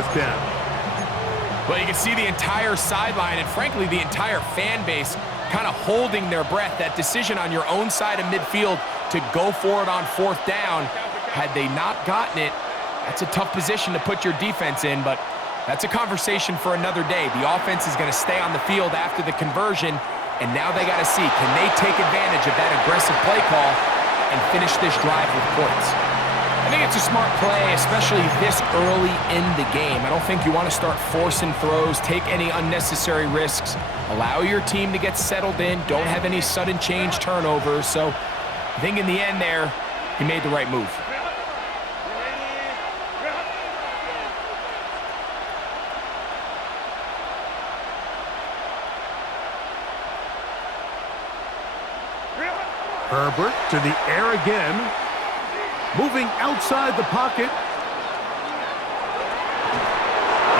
4th down. Well, you can see the entire sideline and, frankly, the entire fan base kind of holding their breath. That decision on your own side of midfield to go for it on 4th down, had they not gotten it, that's a tough position to put your defense in, but that's a conversation for another day. The offense is going to stay on the field after the conversion, and now they got to see, can they take advantage of that aggressive play call and finish this drive with points? I think it's a smart play, especially this early in the game. I don't think you want to start forcing throws, take any unnecessary risks, allow your team to get settled in, don't have any sudden change turnovers. So I think in the end there, he made the right move. Herbert to the air again. Moving outside the pocket.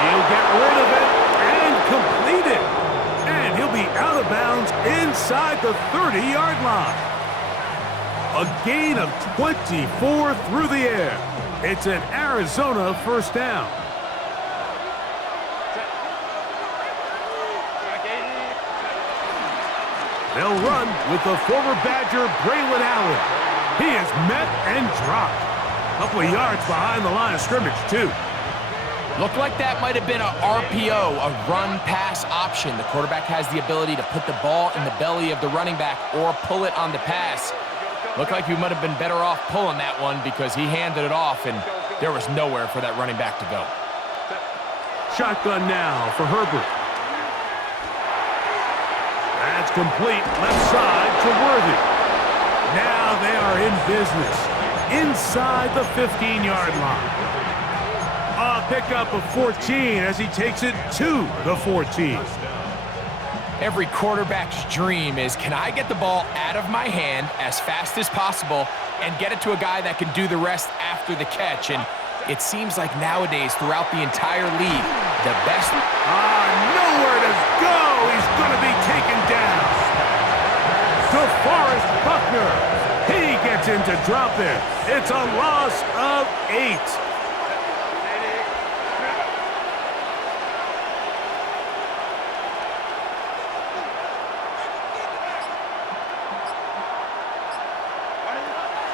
He'll get rid of it and complete it. And he'll be out of bounds inside the 30-yard line. A gain of 24 through the air. It's an Arizona 1st down. They'll run with the former Badger, Braylon Allen. He is met and dropped. A couple of yards behind the line of scrimmage, too. Looked like that might have been a RPO, a run-pass option. The quarterback has the ability to put the ball in the belly of the running back or pull it on the pass. Looked like he might have been better off pulling that one because he handed it off, and there was nowhere for that running back to go. Shotgun now for Herbert. That's complete. Left side to Worthy. Now they are in business inside the 15-yard line. A pickup of 14 as he takes it to the 14. Every quarterback's dream is, can I get the ball out of my hand as fast as possible and get it to a guy that can do the rest after the catch? And it seems like nowadays, throughout the entire league, the best... nowhere to go. He's going to be taken down. DeForest Buckner. He gets in to drop it. It's a loss of 8.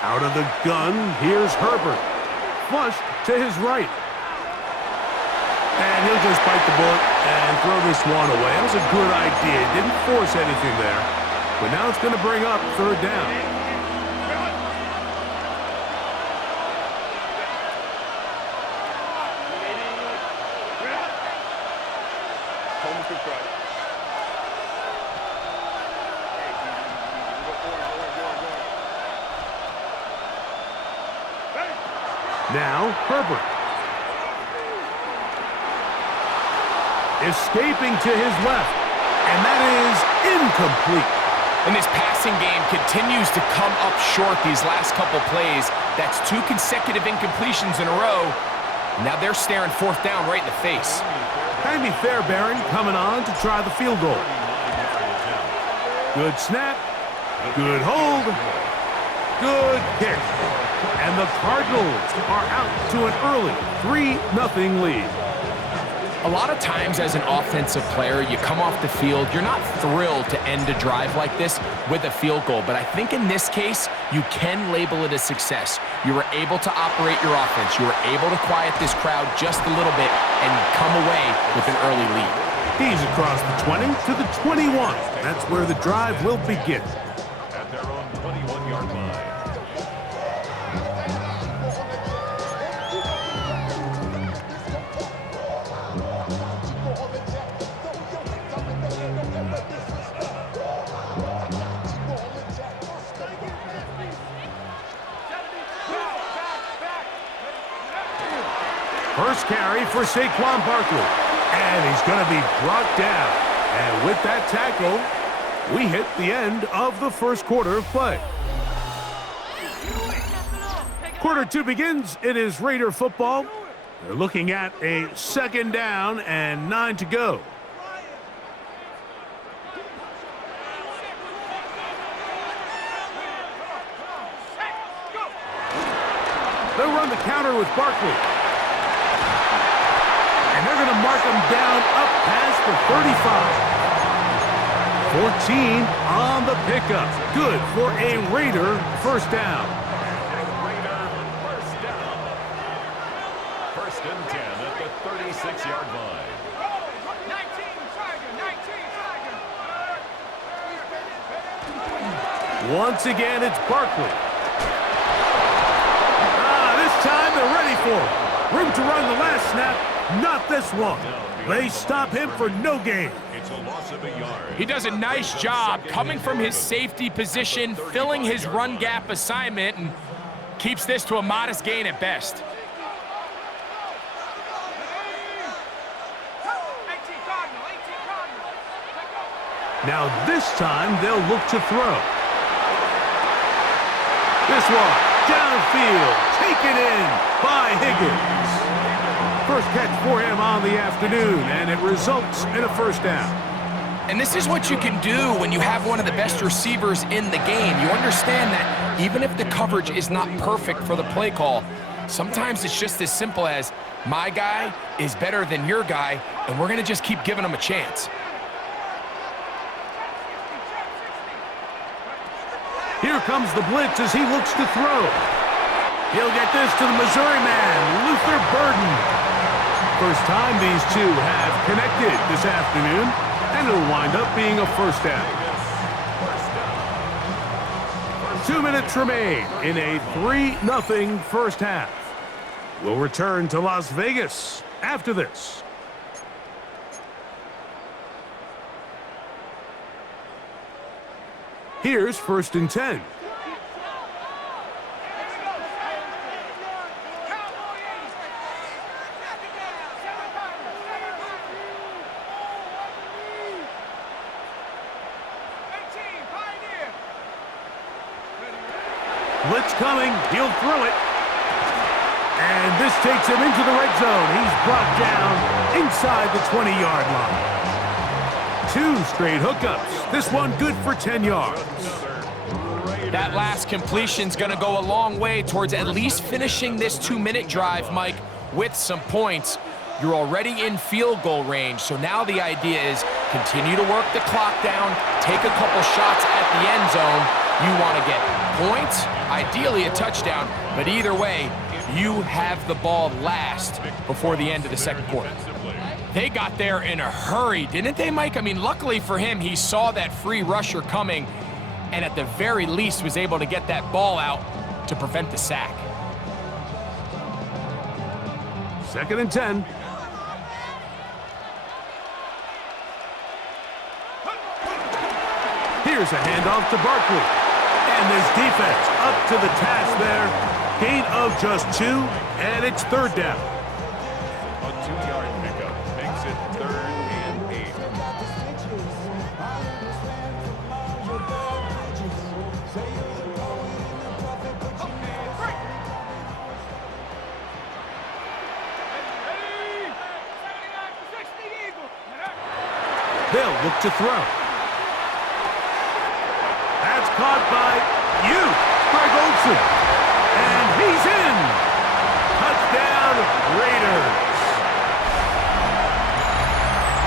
Out of the gun, here's Herbert. Flushed to his right. And he'll just bite the bullet and throw this one away. That was a good idea. Didn't force anything there. But now it's going to bring up 3rd down. Now, Herbert. Escaping to his left. And that is incomplete. And this passing game continues to come up short these last couple plays. That's 2 consecutive incompletions in a row. Now they're staring 4th down right in the face. Andy Fairbairn coming on to try the field goal. Good snap. Good hold. Good kick. And the Cardinals are out to an early 3-0 lead. A lot of times as an offensive player, you come off the field, you're not thrilled to end a drive like this with a field goal. But I think in this case, you can label it a success. You were able to operate your offense. You were able to quiet this crowd just a little bit and come away with an early lead. He's across the 20 to the 21. That's where the drive will begin. At their own 21-yard line. First carry for Saquon Barkley. And he's going to be brought down. And with that tackle, we hit the end of the first quarter of play. Quarter 2 begins. It is Raider football. They're looking at a 2nd down and 9 to go. They'll run the counter with Barkley. mark him down up past the 35. 14 on the pickup. Good for a Raider first down. First and 10 at the 36-yard line. Once again, it's Barkley. This time they're ready for it. Room to run the last snap, not this one. They stop him for no gain. It's a loss of a yard. He does a nice job coming from his safety position, filling his run gap assignment, and keeps this to a modest gain at best. Now this time they'll look to throw. This one, downfield, taken in by Higgins. First catch for him on the afternoon, and it results in a first down. And this is what you can do when you have one of the best receivers in the game. You understand that even if the coverage is not perfect for the play call, sometimes it's just as simple as, my guy is better than your guy, and we're going to just keep giving him a chance. Here comes the blitz as he looks to throw. He'll get this to the Missouri man, Luther Burden. First time these two have connected this afternoon, and it'll wind up being a first down. 2 minutes remain in a 3-0 first half. We'll return to Las Vegas after this. Here's first and 10. Blitz coming, he'll throw it. And this takes him into the red zone. He's brought down inside the 20-yard line. 2 straight hookups. This one good for 10 yards. That last completion's going to go a long way towards at least finishing this 2-minute drive, Mike, with some points. You're already in field goal range, so now the idea is continue to work the clock down, take a couple shots at the end zone. You want to get points, ideally a touchdown, but either way, you have the ball last before the end of the second quarter. They got there in a hurry, didn't they, Mike? I mean, luckily for him, he saw that free rusher coming and at the very least was able to get that ball out to prevent the sack. Second and 10. Here's a handoff to Barkley. And this defense up to the task there. Gain of just 2, and it's third down. A 2-yard pickup makes it 3rd and 8. They'll look to throw. That's caught by Greg Olsen. And he's in. Touchdown, Raiders.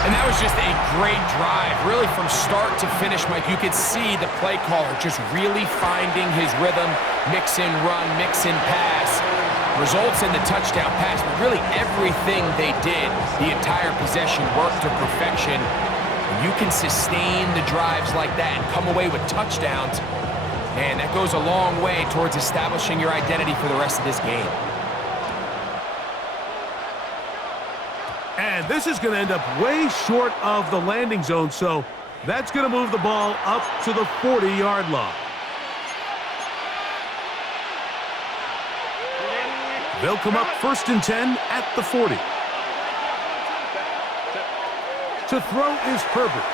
And that was just a great drive, really from start to finish, Mike. You could see the play caller just really finding his rhythm, mix and run, mix and pass. Results in the touchdown pass, but really everything they did, the entire possession worked to perfection. When you can sustain the drives like that and come away with touchdowns, man, that goes a long way towards establishing your identity for the rest of this game. And this is going to end up way short of the landing zone, so that's going to move the ball up to the 40-yard line. They'll come up first and 10 at the 40. To throw is Herbert.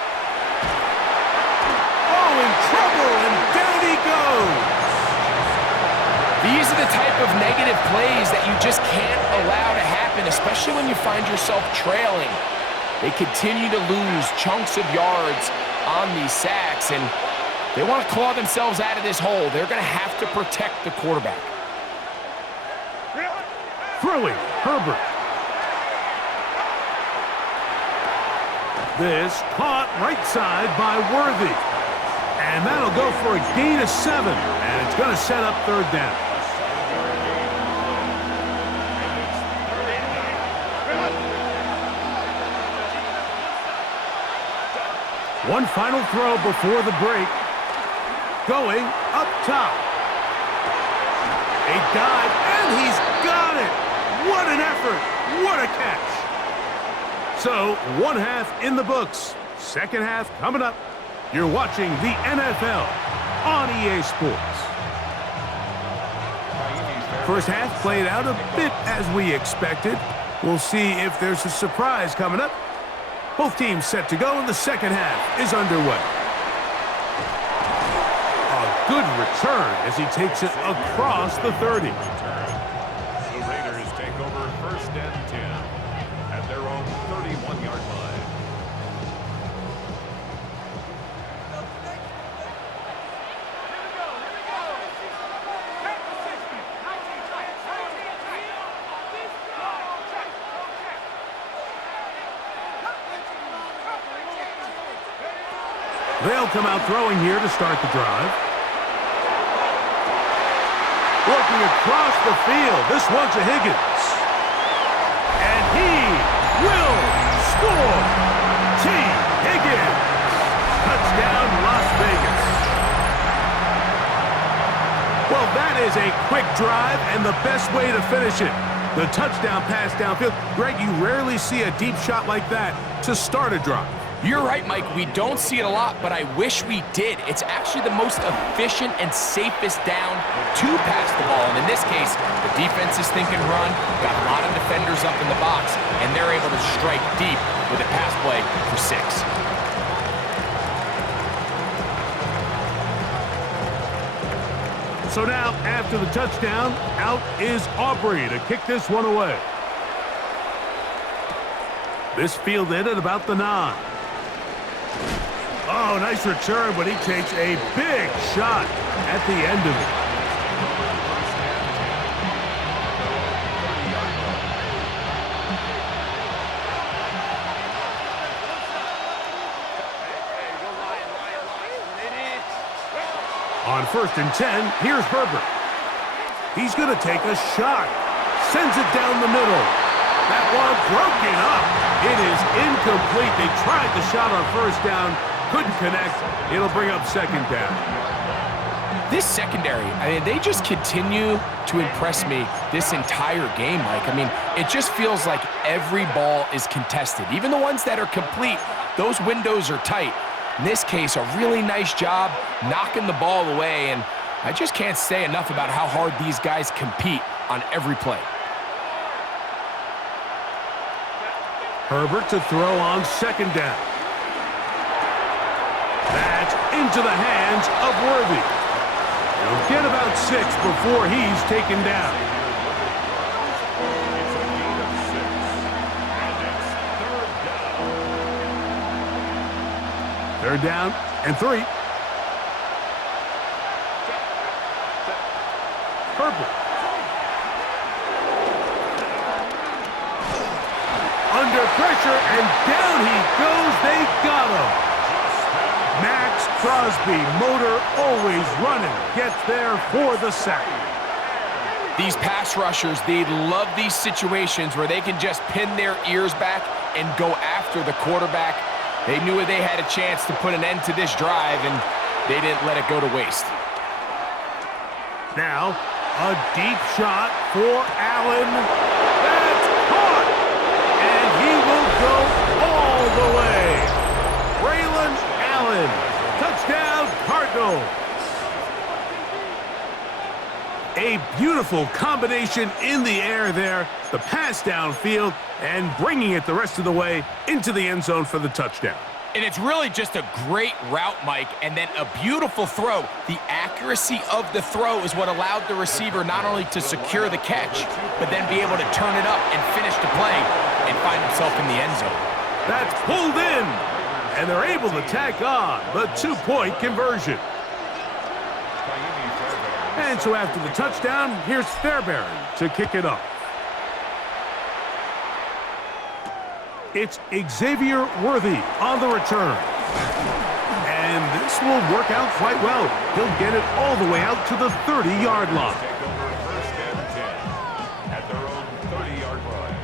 Oh, in trouble, and down he goes. These are the type of negative plays that you just can't allow to happen, especially when you find yourself trailing. They continue to lose chunks of yards on these sacks, and they want to claw themselves out of this hole. They're going to have to protect the quarterback. Throwing, Herbert. This caught right side by Worthy. And that'll go for a gain of 7. And it's going to set up third down. One final throw before the break. Going up top. A dive, and he's got it. What an effort. What a catch. So, one half in the books. Second half coming up. You're watching the NFL on EA Sports. First half played out a bit as we expected. We'll see if there's a surprise coming up. Both teams set to go, and the second half is underway. A good return as he takes it across the 30. The Raiders take over first and 10 at their own 31-yard line. They'll come out throwing here to start the drive. Working across the field. This one's to Higgins. And he will score. T. Higgins. Touchdown, Las Vegas. Well, that is a quick drive and the best way to finish it. The touchdown pass downfield. Greg, you rarely see a deep shot like that to start a drive. You're right, Mike. We don't see it a lot, but I wish we did. It's actually the most efficient and safest down to pass the ball. And in this case, the defense is thinking run, got a lot of defenders up in the box, and they're able to strike deep with a pass play for 6. So now, after the touchdown, out is Aubrey to kick this one away. This fielded at about the 9. Oh, nice return, but he takes a big shot at the end of it. On first and 10, here's Herbert. He's going to take a shot. Sends it down the middle. That one broken up. It is incomplete. They tried the shot on first down. Couldn't connect. It'll bring up second down. This secondary, I mean, they just continue to impress me this entire game, Mike. I mean, it just feels like every ball is contested. Even the ones that are complete, those windows are tight. In this case, a really nice job knocking the ball away, and I just can't say enough about how hard these guys compete on every play. Herbert to throw on second down. That's into the hands of Worthy. He'll get about 6 before he's taken down. It's a gain of 6, and it's third down. Third down and 3. Herbert. Under pressure, and down he goes. They got him. Max Crosby, motor always running, gets there for the sack. These pass rushers, they love these situations where they can just pin their ears back and go after the quarterback. They knew they had a chance to put an end to this drive, and they didn't let it go to waste. Now, a deep shot for Allen. That's caught, and he will go all the way. Braylon Allen, touchdown Cardinals. A beautiful combination in the air there, the pass downfield, and bringing it the rest of the way into the end zone for the touchdown. And it's really just a great route, Mike, and then a beautiful throw. The accuracy of the throw is what allowed the receiver not only to secure the catch, but then be able to turn it up and finish the play and find himself in the end zone. That's pulled in, and they're able to tack on the 2-point conversion. And so after the touchdown, here's Fairbairn to kick it off. It's Xavier Worthy on the return. And this will work out quite well. He'll get it all the way out to the 30-yard line. Take over first and 10 at their own 30-yard line.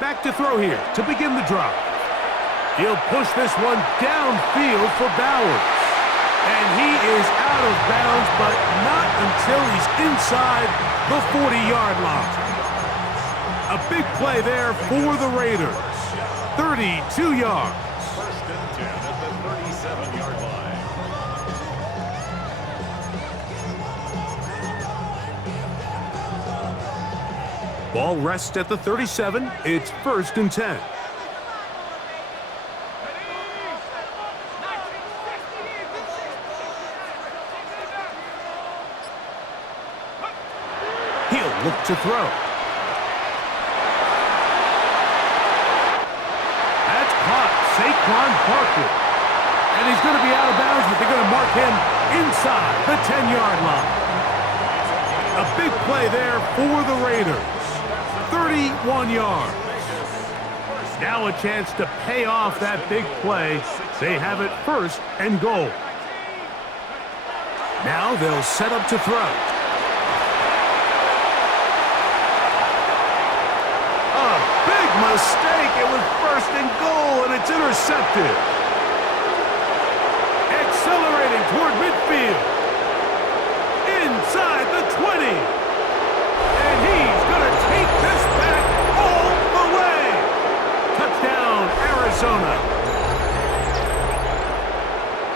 Back to throw here to begin the drive. He'll push this one downfield for Bowers. And he is out of bounds, but not until he's inside the 40-yard line. A big play there for the Raiders. 32 yards. First and 10 at the 37-yard line. Ball rests at the 37. It's first and 10. He'll look to throw. That's caught. Saquon Barkley. And he's going to be out of bounds, but they're going to mark him inside the 10-yard line. A big play there for the Raiders. 31 yards. Now a chance to pay off that big play. They have it first and goal. Now they'll set up to throw. A big mistake. It was first and goal, and it's intercepted. Accelerating toward midfield. Inside the 20. And he's going to take this back all the way. Touchdown, Arizona.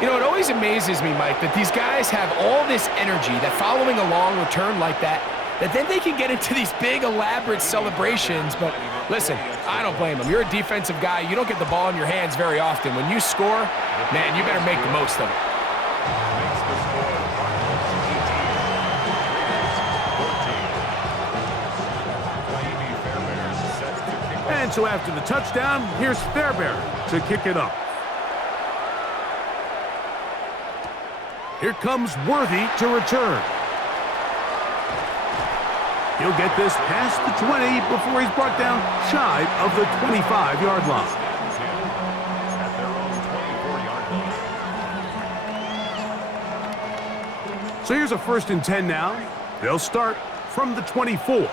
You know, it always amazes me, Mike, that these guys have all this energy, that following a long return like that then they can get into these big, elaborate celebrations. But listen, I don't blame them. You're a defensive guy. You don't get the ball in your hands very often. When you score, man, you better make the most of it. And so after the touchdown, here's Fairbairn to kick it up. Here comes Worthy to return. He'll get this past the 20 before he's brought down shy of the 25-yard line. At their own 24-yard line. So here's a first and 10 now. They'll start from the 24.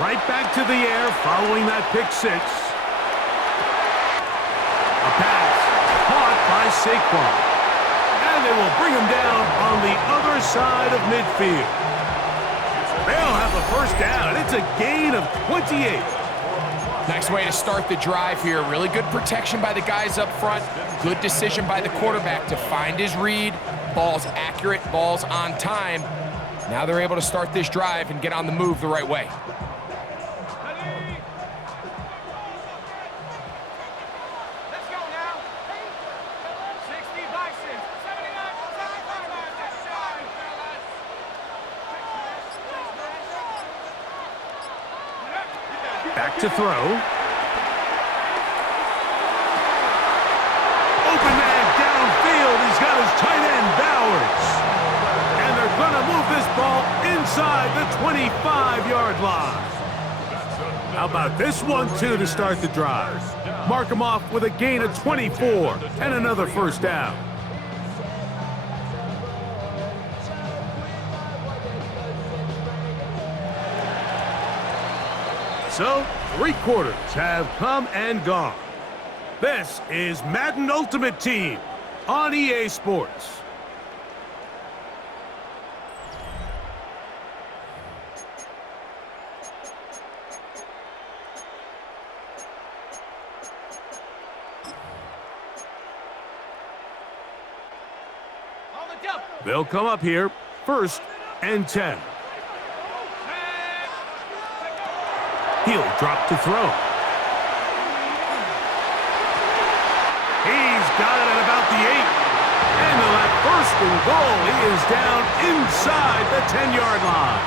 Right back to the air following that pick six. A pass caught by Saquon. And they will bring him down on the other side of midfield. They'll have the first down. It's a gain of 28. Nice way to start the drive here. Really good protection by the guys up front. Good decision by the quarterback to find his read. Ball's accurate, ball's on time. Now they're able to start this drive and get on the move the right way. Back to throw. Open man downfield. He's got his tight end, Bowers. And they're going to move this ball inside the 25-yard line. How about this one, too, to start the drive? Mark him off with a gain of 24 and another first down. So, 3 quarters have come and gone. This is Madden Ultimate Team on EA Sports. They'll come up here, first and 10. He'll drop to throw. He's got it at about the 8. And on that first and goal, he is down inside the 10-yard line.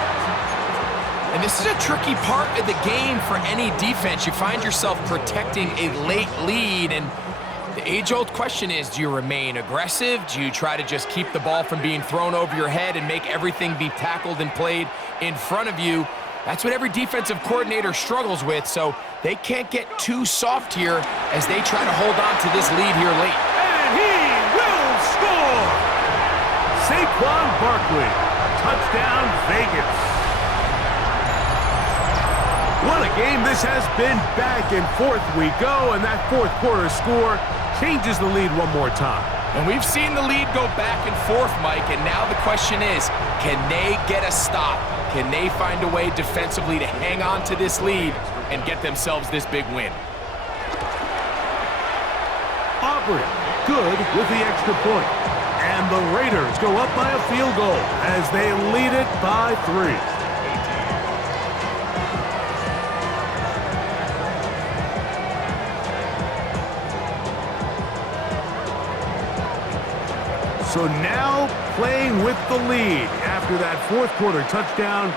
And this is a tricky part of the game for any defense. You find yourself protecting a late lead, and the age-old question is, do you remain aggressive? Do you try to just keep the ball from being thrown over your head and make everything be tackled and played in front of you? That's what every defensive coordinator struggles with, so they can't get too soft here as they try to hold on to this lead here late. And he will score! Saquon Barkley, touchdown Vegas. What a game this has been. Back and forth we go, and that fourth quarter score changes the lead one more time. And we've seen the lead go back and forth, Mike, and now the question is, can they get a stop? Can they find a way defensively to hang on to this lead and get themselves this big win? Aubrey, good with the extra point. And the Raiders go up by a field goal as they lead it by 3. So now playing with the lead after that fourth quarter touchdown,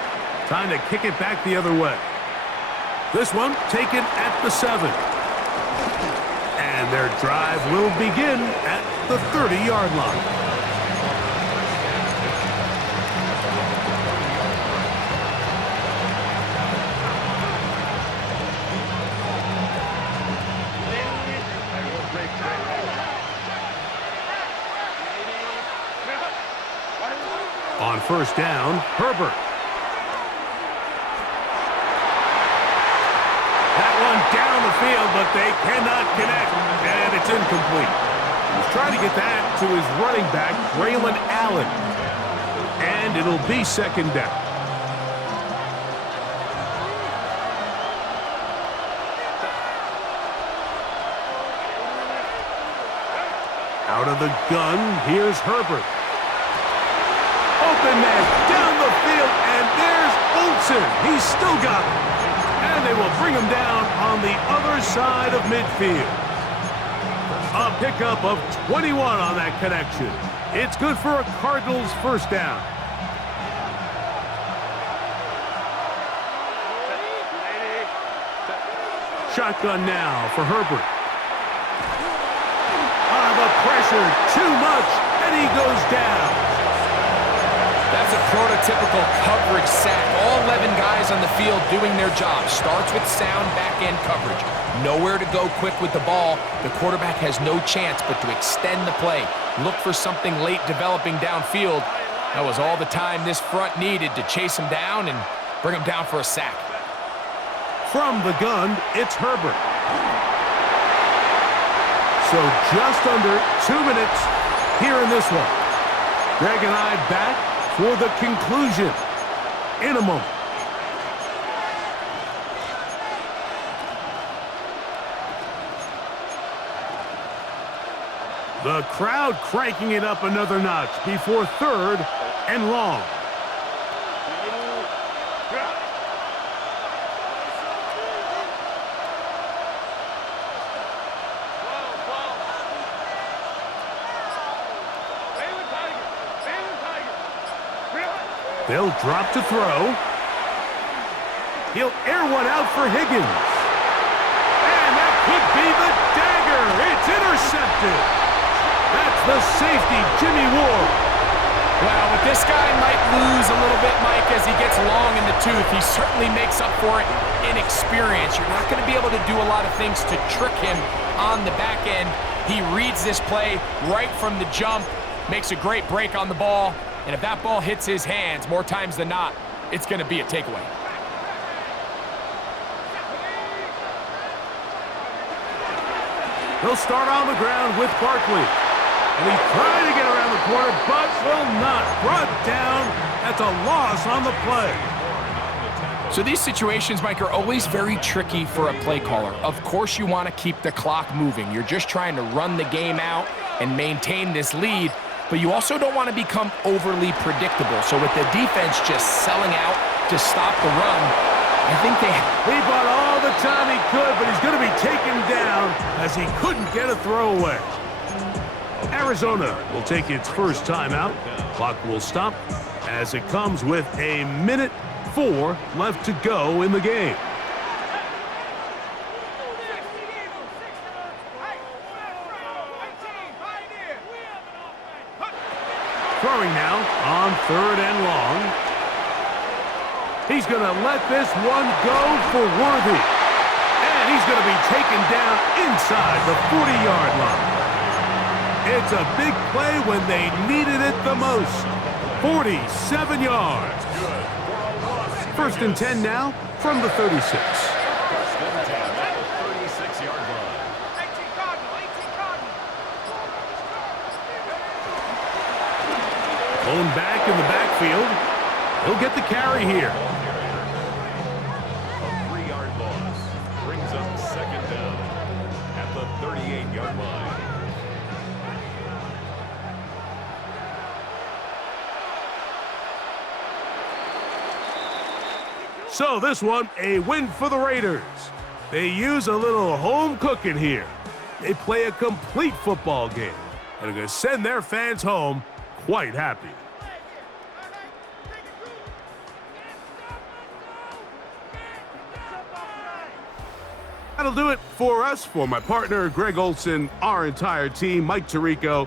time to kick it back the other way. This one taken at the 7. And their drive will begin at the 30-yard line. On first down, Herbert. That one down the field, but they cannot connect, and it's incomplete. He's trying to get that to his running back, Braylon Allen, and it'll be second down. Out of the gun, here's Herbert. Open man down the field, and there's Olsen. He's still got it. And they will bring him down on the other side of midfield. A pickup of 21 on that connection. It's good for a Cardinals first down. Shotgun now for Herbert. The pressure, too much, and he goes down. That's a prototypical coverage sack. All 11 guys on the field doing their job. Starts with sound back-end coverage. Nowhere to go quick with the ball. The quarterback has no chance but to extend the play. Look for something late developing downfield. That was all the time this front needed to chase him down and bring him down for a sack. From the gun, it's Herbert. So just under 2 minutes here in this one. Greg and I back for the conclusion in a moment. The crowd cranking it up another notch before 3rd and long. They'll drop to throw. He'll air one out for Higgins. And that could be the dagger. It's intercepted. That's the safety, Jimmy Ward. Well, with this guy might lose a little bit, Mike, as he gets long in the tooth. He certainly makes up for it in experience. You're not going to be able to do a lot of things to trick him on the back end. He reads this play right from the jump, makes a great break on the ball. And if that ball hits his hands more times than not, it's going to be a takeaway. He'll start on the ground with Barkley. And he's trying to get around the corner, but will not. Brought down. That's a loss on the play. So these situations, Mike, are always very tricky for a play caller. Of course you want to keep the clock moving. You're just trying to run the game out and maintain this lead. But you also don't want to become overly predictable. So with the defense just selling out to stop the run, I think they... He bought all the time he could, but he's going to be taken down as he couldn't get a throwaway. Arizona will take its first timeout. Clock will stop as it comes with 1:04 left to go in the game. Throwing now on 3rd and long. He's going to let this one go for Worthy. And he's going to be taken down inside the 40-yard line. It's a big play when they needed it the most. 47 yards. 1st and 10 now from the 36. First and 10 at the 36-yard line. Blown back in the backfield. He'll get the carry here. A 3-yard loss brings up 2nd down at the 38-yard line. So this one, a win for the Raiders. They use a little home cooking here. They play a complete football game and are going to send their fans home quite happy. That'll do it for us. For my partner, Greg Olson, our entire team, Mike Tirico,